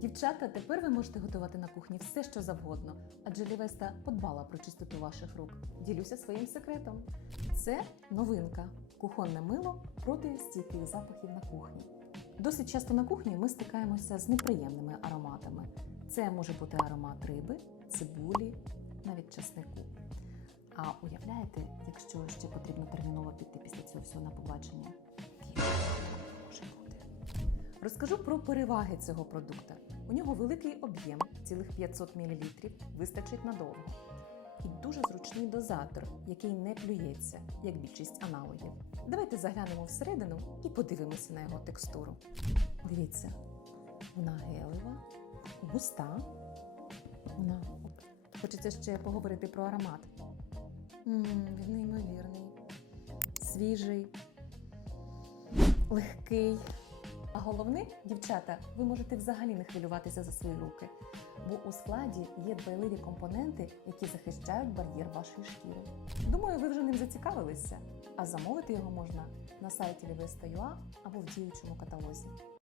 Дівчата, тепер ви можете готувати на кухні все, що завгодно, адже Лівеста подбала про чистоту ваших рук. Ділюся своїм секретом. Це новинка кухонне мило проти стійких запахів на кухні. Dосить часто на кухні ми стикаємося з неприємними ароматами. Це може бути аромат риби, цибулі, навіть чеснику. А уявляєте, якщо ще потрібно терміново піти після цього всього на побачення? Розкажу про переваги цього продукту. У нього великий об'єм, цілих 500 мл, вистачить надовго. І дуже зручний дозатор, який не плюється, як більшість аналогів. Давайте заглянемо всередину і подивимося на його текстуру. Дивіться, вона гелева, густа. Вона. Хочеться ще поговорити про аромат. м він неймовірний, свіжий, легкий. А головне, дівчата, ви можете взагалі не хвилюватися за свої руки, бо у складі є дбайливі компоненти, які захищають бар'єр вашої шкіри. Думаю, ви вже ним зацікавилися, а замовити його можна на сайті Livesta.ua або в діючому каталозі.